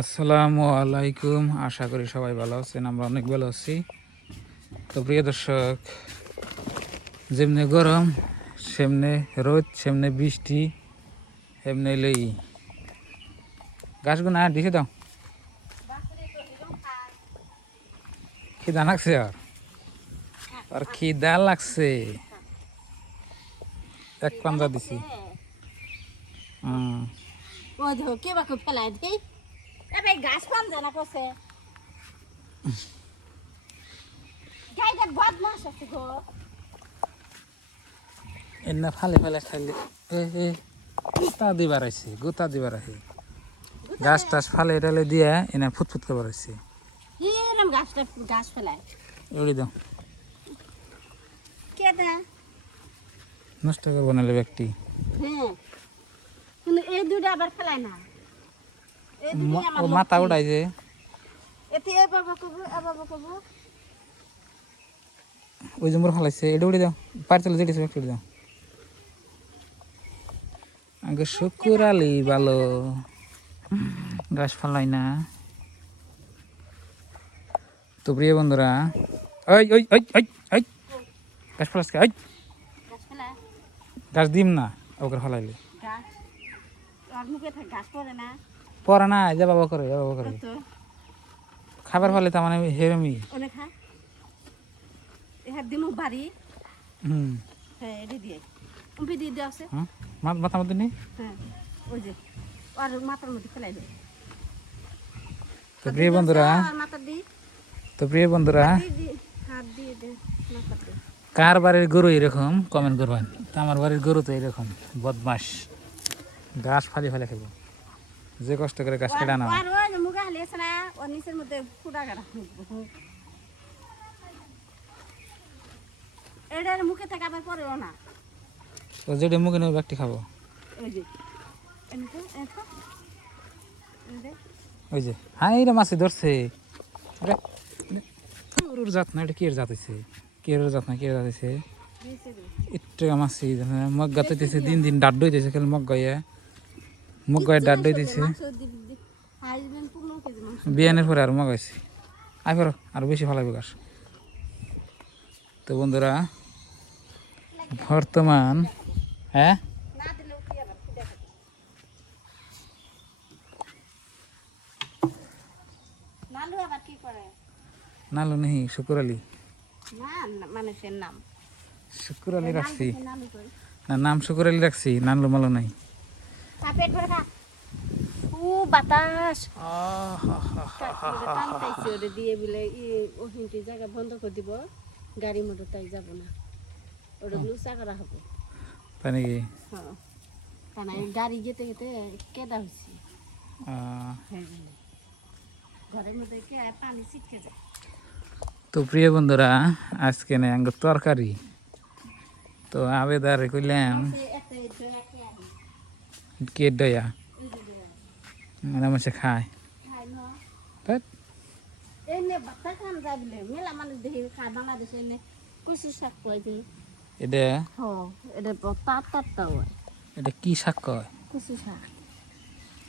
আসসালামু আলাইকুম। আশা করি সবাই ভালো আছেন, আমরা অনেক ভালো আছি। তো প্রিয় দর্শক, যেমনি গরম সেমনে রোদ, সেমনে বৃষ্টি, এমনি এলেই গাছগুলো আর দেখে দাও। খিদা লাগছে আর খিদা লাগছে, এক পাঞ্জা দিছি। ও ধো কে বাকু ফেলাই দেই এ ভাই গাছ পাম জানা কসে গাইটা বদমাস আছে গো এনে ফালে ফালে খাইলে গোতা দিবার আছে, গোতা দিবার আছে। গাছ টাছ ফালে টালে দিয়া এনে ফুটফুট করবার আছে। এরম গাছটা গাছ ফেলাই এড়ি দাও, কে দা নষ্ট করবো নাহলে ব্যক্তি। হ্যাঁ কিন্তু এই দুইটা আবার ফেলাই না এই দুটো আমার ও মাথা উঠাই যে এতে এ বাবা কবু এ বাবা কবু ওই জম্বর ফালাইছে, এটা উড়ে দাও। পার চলে যেতেছে, একটু উড়ে দাও। আগে শুকুর আলী ভালো, গাছ ফালাই না। তো প্রিয় বন্ধুরা, ওই ওই ওই ওই ওই গাছ ফালাসকে, ওই গাছ ফেলাই গাছ দিম না ওকে ফালাইলে। গাছ আর মুখে থাক গাছ পড়ে না পরে না, যা বাবা করে, যা বাবা করে। তো খাবার ফলে তার মানে হেরমি। অনেক খা এ হাত দিমু বাড়ি হুম হ্যাঁ এডি দিয়ে উম্পি দিয়ে দেওয়া আছে হ্যাঁ, মাথা মধ্যে নেই। হ্যাঁ ওই যে আর মাথার মধ্যে ফেলাই দেয় তো প্রিয় বন্ধুরা, মাথা দিই তো প্রিয় বন্ধুরা, হাত দিয়ে দে মাথা দিয়ে কার বাড়ির গরু এরকম কমেন্ট করবেন। তো আমার বাড়ির গরু তো এরকম বদমাস, গাছ ফালি ফেলে খাবো। যে কষ্ট করে গাছ কেটে আনা আর ওই মুগা হালি আছে না ওর নিচের মধ্যে ফুটা কাটা এটার মুখে থেকে আবার পরেও না তো যেটা মুখে নেবে ব্যক্তি খাবো। ওই যে এনকো এনকো এনদে ওই যে হাই রে মাছি ধরছে। আরে গরুর জাত না, এটা কি এর জাত হয়েছে? কি এর জাত না, কি এর জাত হয়েছে? দিছে দে একটু মাছি মগ্গা দিতেছে, দিন দিন ডাড হইতেছে, খালি মগ্গাইয়া মগ্গায় ডাড হইতেছে। মাংস দি হাইজবেন 15 কেজি মাংস বিয়ানের পরে আর মগাইছে। আই পর আরো বেশি ফালাইবে গাছ। তো বন্ধুরা, বর্তমান হ্যাঁ না দিলেও কি আবার কি দেখা নালু আবার কি করে নালু নেই, শুকুর আলী। না মানুষের নাম শুকুর আলী রাখছি নালু কই না, নাম শুকুর আলী রাখছি, নানলু মালু নাই। পেট ভরে খা ও বাতাস টানতেছে ওরে দিয়ে বলে ওখানটি জায়গা বন্ধ করে দিব গাড়ি মোটর তাই যাব না ওটা লুচা করা হবে তাই নাকি? হ্যাঁ কারণ এই গাড়ি যেতে যেতে কেদা হয়েছে ঘরের মধ্যে কে পানি ছিটকে যায় তো প্রিয় বন্ধুরা, আজকে নেই আঙ্গ তরকারি। তো আবেদারে কইলাম কে দয়া মানে মাসে খায়। ধ্যাৎ, এনে বাতা খান যায় বলে মেলা মানুষ দেখি খায় বাংলাদেশে এনে কচু শাক কয় যে এটা এটা তাতা হয় এটা কি শাক কয়? কচু শাক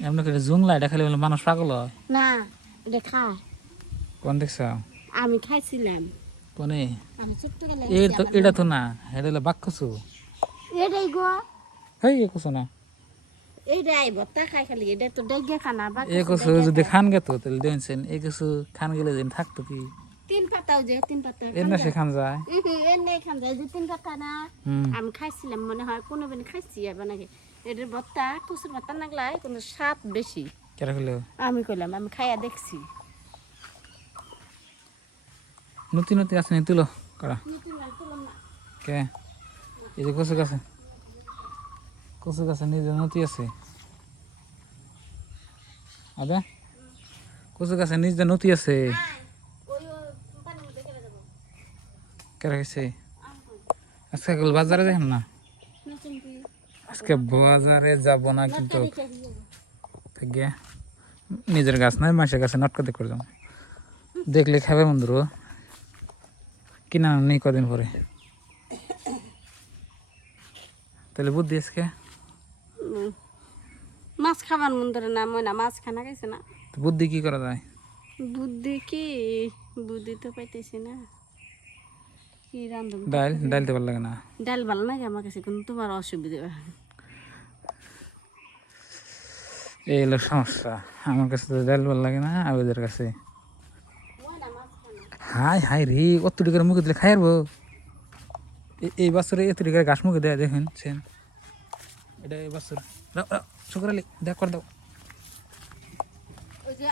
এমনি করে জুংলা, এটা খালি বলে মানুষ পাগল হয়। না এটা খায় কোন দেখছ? আমি খাইছিলাম কোনে? আমি ছোট্ট গেলে এটা তো না, এটা হলো বাক্কসু। এটাই গো হেই এ কসু না, এইটাই ভত্তা খাই খালি এটা তো ডেগে খানা বা এ কসু যদি খান গেতো তাহলে দেখছেন, এ কসু খান গেলে দিন থাকতো কি? তিন পাতাও যে তিন পাতা এর না সে খান যায়। এনে খান যায় যে তিন পাতা না হুম, আমি খাইছিলাম মনে হয় কোনো দিন খাইছি এবার নাকি এটার ভত্তা কচুর ভত্তা নাগলাই কিন্তু স্বাদ বেশি কেরা খেলো? আমি কইলাম আমি খাইয়া দেখছি নতি নতি আছে নি তুলো করা কে? এই যে কচু গাছে, কচু গাছে নিজে নতি আছে। আদা কচু গাছে নিজে নতি আছে। কেরা খাইছে? আজকে গেল বাজারে যাই না, আজকে বাজারে যাব না কিন্তু গিয়ে নিজের গাছ নাই, মাসের গাছে নটকাতে করে যাবো। দেখলে খাবে বন্ধুর, কিনা নেই কদিন পরে। তাহলে বুদ্ধি আজকে মাছ খাবার মন ধরে না ময়না মাছ খানা খাইছে না। তো বুদ্ধি কি করা যায়? বুদ্ধি তো পাইতেছি না কি রান্ধব ডাল ডাল তো ভালো লাগে না। ডাল ভালো লাগে আমার কাছে কিন্তু তোমার অসুবিধা এই হলো সমস্যা, আমার কাছে তো ডাল ভালো লাগে না, আর ওদের কাছে হাই হাই রে অত টাকার মুখে দিলে খাই আরবো। এই বছরে এত টাকার ঘাস মুখে দেয় দেখেন সেন, এটা এই বছর শুক্র আলী দেখ করে দাও। ওই যে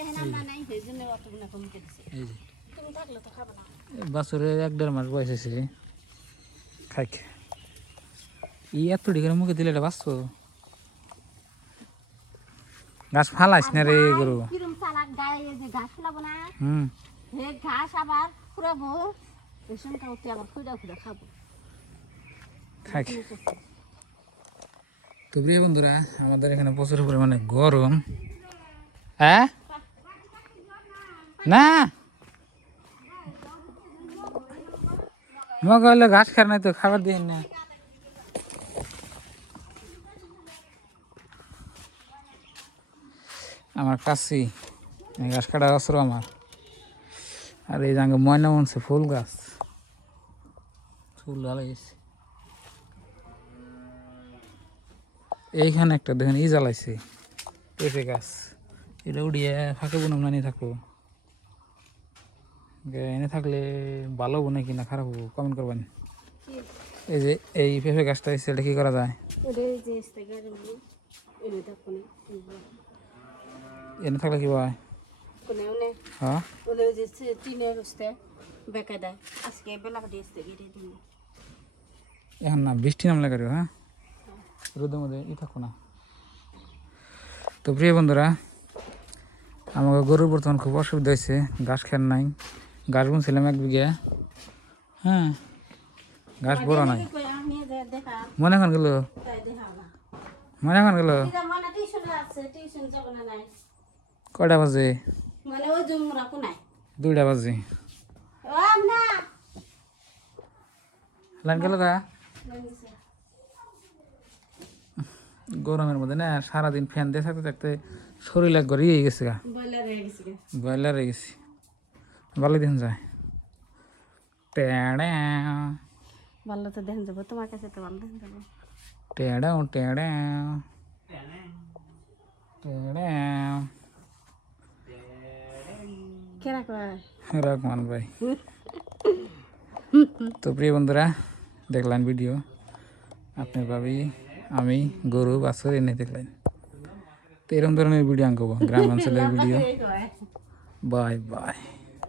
এখানে নাই সেই জন্য অতগুলো কমতে দিছে এই যে তুমি থাকলে তো খাবে না বছরে 1-1.5 মাস বয়স হয়েছে খাই ই এত টাকার মুখে দিলে এটা বাঁচবো? ঘাস ফালাইস না রে গরু। কিরম চালাক গায়ে যে ঘাস ফেলাবো না হুম হে ঘাস আবার ফুরাবো রেশন কাউতে আবার খুঁড়া খুঁড়া খাবো খাই। তো প্রিয় বন্ধুরা আমাদের এখানে প্রচুর পরিমাণে গরম। হ্যাঁ না মগে হলে ঘাস খার নাই তো খাবার দিয়ে না। আমার কাছি ঘাস কাটা অস্ত্র আমার। আর এই জায়গায় ময়না মনছে ফুল গাছ, ফুল জ্বালাইছে। এইখানে একটা দেখেন ই জ্বালাইছে পেঁপে গাছ, এটা উড়িয়ে ফাঁকে বুনম না নিয়ে থাকবো। এনে থাকলে ভালো হবো নাকি না খারাপ হবো কমেন্ট করবেন। এই যে এই পেঁপে গাছটা এসে এটা কি করা যায়? এনে থাকলে কি হয়? হ্যাঁ এখন না বৃষ্টি নামলে কারো, হ্যাঁ রোদের মধ্যে ই থাকো না। তো প্রিয় বন্ধুরা আমাকে গরুর বর্তমান খুব অসুবিধা হয়েছে, ঘাস খের নাই। ঘাস বুনছিলাম 1 বিঘা, হ্যাঁ ঘাস বড় নাই। মনে এখন গেল মনে এখন গেল কয়টা বাজে? 2টা বাজে। লাইন গেল গা গরমের মধ্যে না সারাদিন ফ্যান দিয়ে থাকতে থাকতে শরীর এক গড়িয়ে গেছে গা, বয়লার হয়ে গেছি। ভালো দিন যায় টেড়ে ভালো তো দেখেন যাবো তোমার কাছে তো ভালো দেখেন যাবো টেড়ে টেড়ে টেড়ে কেরা কয় রহমান ভাই। তো প্রিয় বন্ধুরা দেখলেন ভিডিও, আপনি ভাবি আমি গরু বাছুর এনে দেখলেন। তো এরকম ধরনের ভিডিও আঁকবো গ্রামাঞ্চলের ভিডিও। Bye bye.